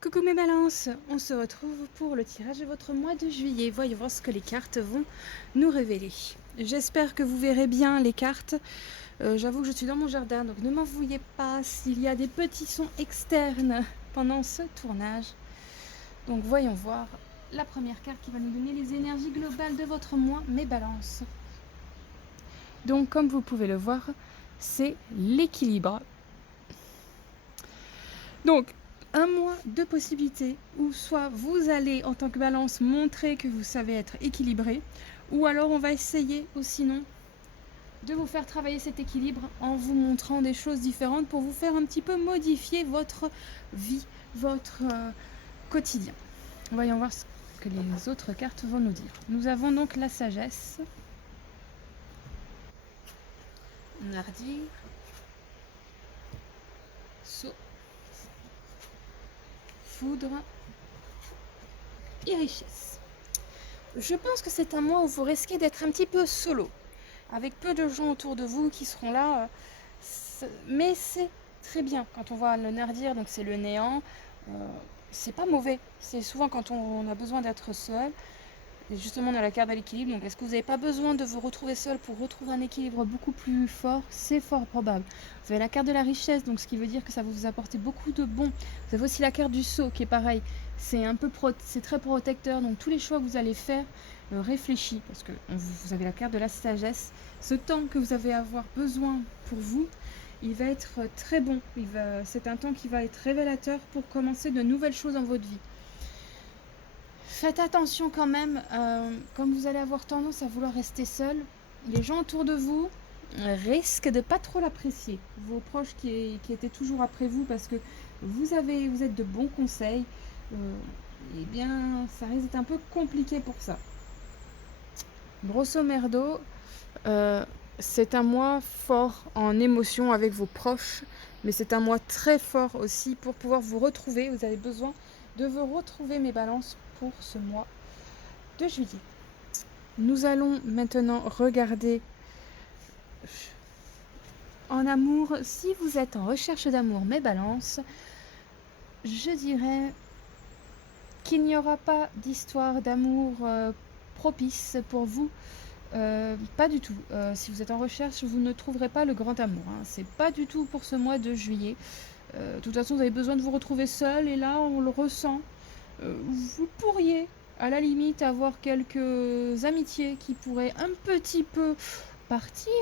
Coucou mes balances, on se retrouve pour le tirage de votre mois de juillet. Voyons voir ce que les cartes vont nous révéler. J'espère que vous verrez bien les cartes. J'avoue que je suis dans mon jardin, donc ne m'en vouillez pas s'il y a des petits sons externes pendant ce tournage. Donc voyons voir la première carte qui va nous donner les énergies globales de votre mois, mes balances. Donc comme vous pouvez le voir, c'est l'équilibre. Donc un mois de possibilités où soit vous allez en tant que balance montrer que vous savez être équilibré, ou alors on va essayer ou sinon de vous faire travailler cet équilibre en vous montrant des choses différentes pour vous faire un petit peu modifier votre vie, votre quotidien. Voyons voir ce que les autres cartes vont nous dire. Nous avons donc la sagesse, Nardir, Sceau, Foudre et Richesse. Je pense que c'est un mois où vous risquez d'être un petit peu solo, avec peu de gens autour de vous qui seront là. Mais c'est très bien quand on voit le Nardir, donc c'est le néant. C'est pas mauvais. C'est souvent quand on a besoin d'être seul. Et justement, on a la carte de l'équilibre. Donc, est-ce que vous n'avez pas besoin de vous retrouver seul pour retrouver un équilibre beaucoup plus fort? C'est fort probable. Vous avez la carte de la richesse, donc ce qui veut dire que ça va vous apporter beaucoup de bons. Vous avez aussi la carte du sceau qui est pareil. C'est c'est très protecteur. Donc, tous les choix que vous allez faire, réfléchis parce que vous avez la carte de la sagesse. Ce temps que vous avez avoir besoin pour vous, il va être très bon. C'est un temps qui va être révélateur pour commencer de nouvelles choses dans votre vie. Faites attention quand même, comme vous allez avoir tendance à vouloir rester seul, les gens autour de vous risquent de pas trop l'apprécier. Vos proches qui étaient toujours après vous parce que vous êtes de bons conseils, eh bien ça risque d'être un peu compliqué pour ça. Grosso merdo, c'est un mois fort en émotion avec vos proches, mais c'est un mois très fort aussi pour pouvoir vous retrouver. Vous avez besoin de vous retrouver, mes balances, pour ce mois de juillet. Nous allons maintenant regarder en amour. Si vous êtes en recherche d'amour, mes balances, je dirais qu'il n'y aura pas d'histoire d'amour propice pour vous. Pas du tout. Si vous êtes en recherche, vous ne trouverez pas le grand amour. C'est pas du tout pour ce mois de juillet. De toute façon, vous avez besoin de vous retrouver seul et là, on le ressent. Vous pourriez, à la limite, avoir quelques amitiés qui pourraient un petit peu partir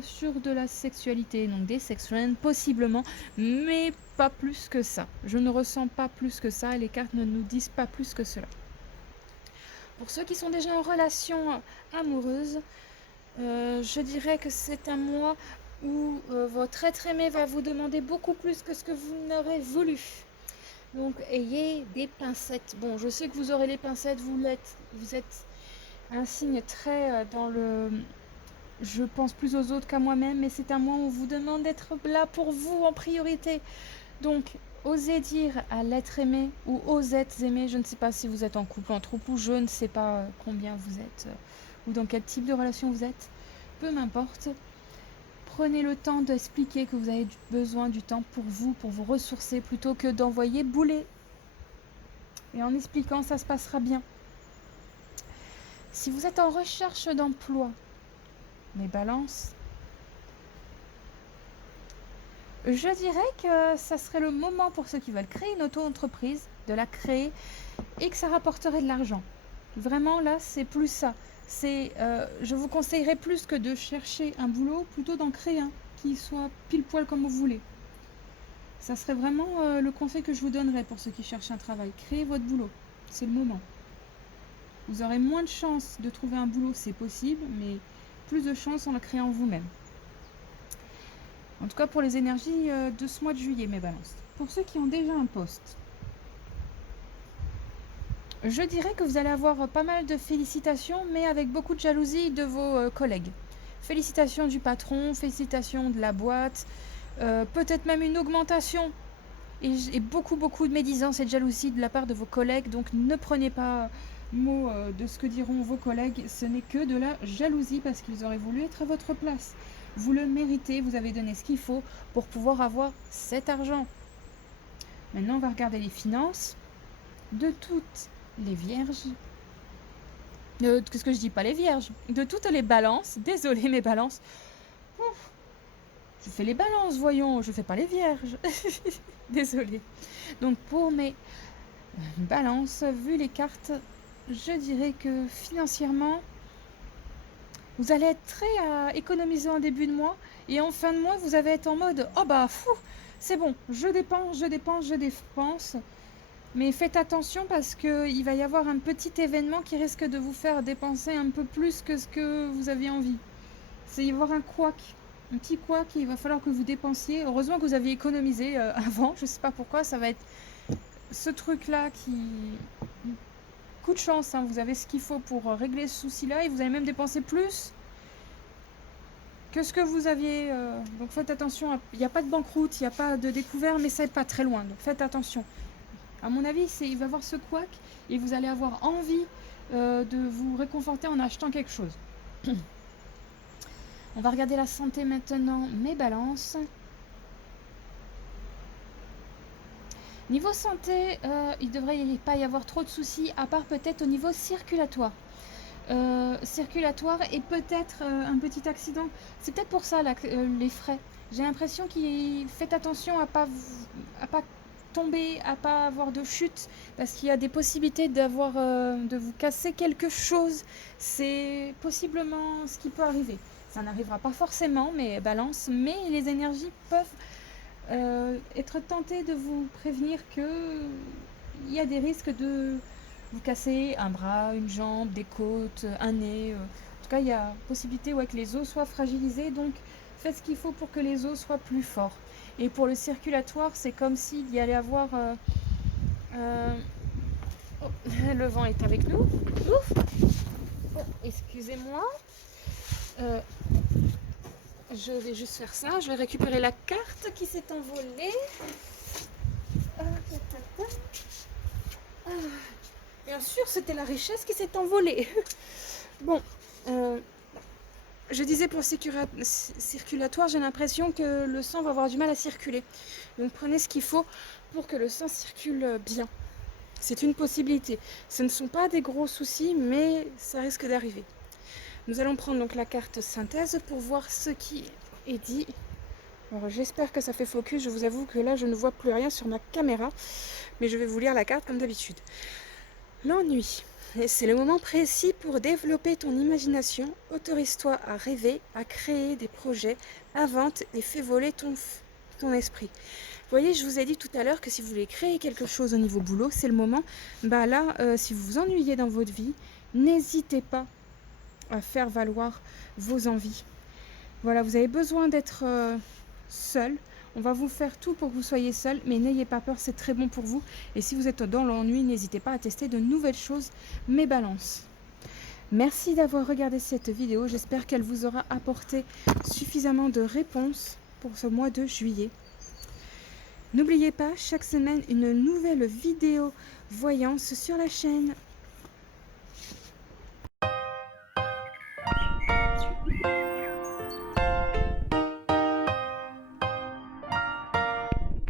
sur de la sexualité, donc des sex friends possiblement, mais pas plus que ça. Je ne ressens pas plus que ça et les cartes ne nous disent pas plus que cela. Pour ceux qui sont déjà en relation amoureuse, je dirais que c'est un mois où votre être aimé va vous demander beaucoup plus que ce que vous n'aurez voulu. Donc ayez des pincettes. Bon, je sais que vous aurez les pincettes, vous êtes un signe très dans le... Je pense plus aux autres qu'à moi-même, mais c'est un mois où on vous demande d'être là pour vous en priorité. Donc, osez dire à l'être aimé ou aux êtres aimés, je ne sais pas si vous êtes en couple, en troupe, ou je ne sais pas combien vous êtes, ou dans quel type de relation vous êtes, peu m'importe. Prenez le temps d'expliquer que vous avez besoin du temps pour vous ressourcer, plutôt que d'envoyer bouler. Et en expliquant, ça se passera bien. Si vous êtes en recherche d'emploi, mes balances, je dirais que ça serait le moment pour ceux qui veulent créer une auto-entreprise, de la créer et que ça rapporterait de l'argent. Vraiment, là, c'est plus ça. Je vous conseillerais plus que de chercher un boulot, plutôt d'en créer un qui soit pile poil comme vous voulez. Ça serait vraiment le conseil que je vous donnerais pour ceux qui cherchent un travail. Créez votre boulot, c'est le moment. Vous aurez moins de chances de trouver un boulot, c'est possible, mais plus de chances en le créant vous-même. En tout cas pour les énergies de ce mois de juillet, mes balances. Pour ceux qui ont déjà un poste, je dirais que vous allez avoir pas mal de félicitations, mais avec beaucoup de jalousie de vos collègues. Félicitations du patron, félicitations de la boîte, peut-être même une augmentation et beaucoup de médisance et de jalousie de la part de vos collègues. Donc ne prenez pas mot de ce que diront vos collègues, ce n'est que de la jalousie parce qu'ils auraient voulu être à votre place. Vous le méritez, vous avez donné ce qu'il faut pour pouvoir avoir cet argent. Maintenant, on va regarder les finances de toutes les vierges. Qu'est-ce que je dis? Pas les vierges. De toutes les balances. Désolée, mes balances. Ouf, je fais les balances, voyons. Je fais pas les vierges. Désolée. Donc, pour mes balances, vu les cartes, je dirais que financièrement, vous allez être très à économiser en début de mois. Et en fin de mois, vous allez être en mode « Oh bah, fou, c'est bon, je dépense, je dépense, je dépense ». Mais faites attention parce qu'il va y avoir un petit événement qui risque de vous faire dépenser un peu plus que ce que vous aviez envie. Il va y avoir un petit couac, il va falloir que vous dépensiez. Heureusement que vous aviez économisé avant, je ne sais pas pourquoi, ça va être ce truc-là qui... Coup de chance, hein, vous avez ce qu'il faut pour régler ce souci-là et vous allez même dépenser plus que ce que vous aviez. Donc faites attention, il n'y a pas de banqueroute, il n'y a pas de découvert, mais ça n'est pas très loin, donc faites attention. À mon avis, il va y avoir ce couac et vous allez avoir envie de vous réconforter en achetant quelque chose. On va regarder la santé maintenant, mes balances. Niveau santé, il ne devrait pas y avoir trop de soucis, à part peut-être au niveau circulatoire. Circulatoire et peut-être un petit accident. C'est peut-être pour ça là, les frais. J'ai l'impression qu'il faites attention à pas tomber, à pas avoir de chute, parce qu'il y a des possibilités de vous casser quelque chose. C'est possiblement ce qui peut arriver. Ça n'arrivera pas forcément, mais balance. Mais les énergies peuvent être tentées de vous prévenir que il y a des risques de vous casser un bras, une jambe, des côtes, un nez. En tout cas, il y a possibilité que les os soient fragilisés. Donc, faites ce qu'il faut pour que les os soient plus forts. Et pour le circulatoire, c'est comme s'il y allait avoir... Oh, le vent est avec nous. Ouf. Oh, excusez-moi. Je vais juste faire ça. Je vais récupérer la carte qui s'est envolée. Bien sûr, c'était la richesse qui s'est envolée. Bon, je disais pour le circulatoire, j'ai l'impression que le sang va avoir du mal à circuler. Donc prenez ce qu'il faut pour que le sang circule bien. C'est une possibilité. Ce ne sont pas des gros soucis, mais ça risque d'arriver. Nous allons prendre donc la carte synthèse pour voir ce qui est dit. Alors j'espère que ça fait focus. Je vous avoue que là, je ne vois plus rien sur ma caméra. Mais je vais vous lire la carte comme d'habitude. L'ennui. C'est le moment précis pour développer ton imagination. Autorise-toi à rêver, à créer des projets, invente et fais voler ton esprit. Vous voyez, je vous ai dit tout à l'heure que si vous voulez créer quelque chose au niveau boulot, c'est le moment. Si vous vous ennuyez dans votre vie, n'hésitez pas à faire valoir vos envies. Voilà, vous avez besoin d'être seul. On va vous faire tout pour que vous soyez seul, mais n'ayez pas peur, c'est très bon pour vous. Et si vous êtes dans l'ennui, n'hésitez pas à tester de nouvelles choses, mes balances. Merci d'avoir regardé cette vidéo, j'espère qu'elle vous aura apporté suffisamment de réponses pour ce mois de juillet. N'oubliez pas, chaque semaine, une nouvelle vidéo voyance sur la chaîne.